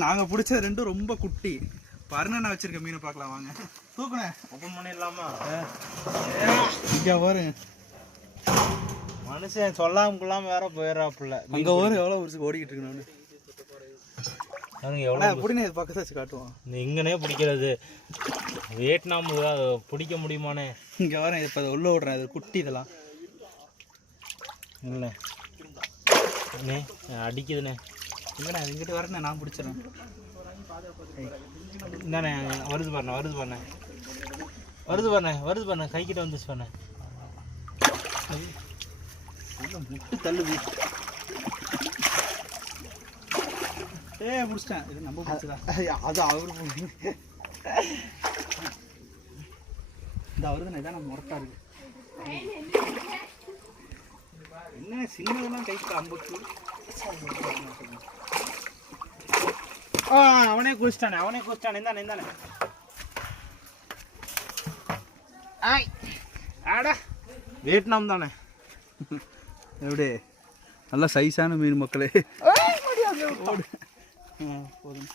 நாங்கள் பிடிச்சது ரெண்டும் ரொம்ப குட்டி. பாருங்க நான் வச்சிருக்கேன் மீனை பார்க்கலாம் வாங்க. தூக்குனேன் ஓப்பன் பண்ணிடலாமா? இங்கே பாருங்க மனுஷன் சொல்லாம கொள்ளாம வேற போயிடறாப்புல. அங்கே ஒரு எவ்வளோ ஒரு ஓடிக்கிட்டு இருக்கு நான் எவ்வளோ பிடினே பக்கத்தை வச்சு காட்டுவோம். இங்கனே பிடிக்கிறது வியட்நாம் பிடிக்க முடியுமானே? இங்கே வரேன் இப்போ உள்ள விடுறேன். அது குட்டி இதெல்லாம் இல்லை அண்ணே அடிக்குதுண்ணே. இல்லைண்ணே இங்கிட்ட வரேண்ணே நான் பிடிச்சிடறேன். இந்தாண்ணே வருது பாருண்ணே வருது பாருண்ணே வருது பாருண்ணே வருது பாருண்ணே கைக்கிட்ட வந்துச்சு பாருண்ணே. முட்டு தள்ளுது. முடிச்சிட்டேன். இது நம்ம பிடிச்சதா? அது அவரு இந்த அவரு தானே இதான் நம்ம முரட்டா இருக்கு. என்ன சின்னதெல்லாம் கைக்கு அம்புக்கு. அவனே குதிச்சிட்டானே அவனே குதிச்சிட்டானே. இந்தானே இந்தானே ஆய் ஆடா வியட்நாம் தானே. எப்படி நல்லா சைஸான மீன் மக்களே. போதும்.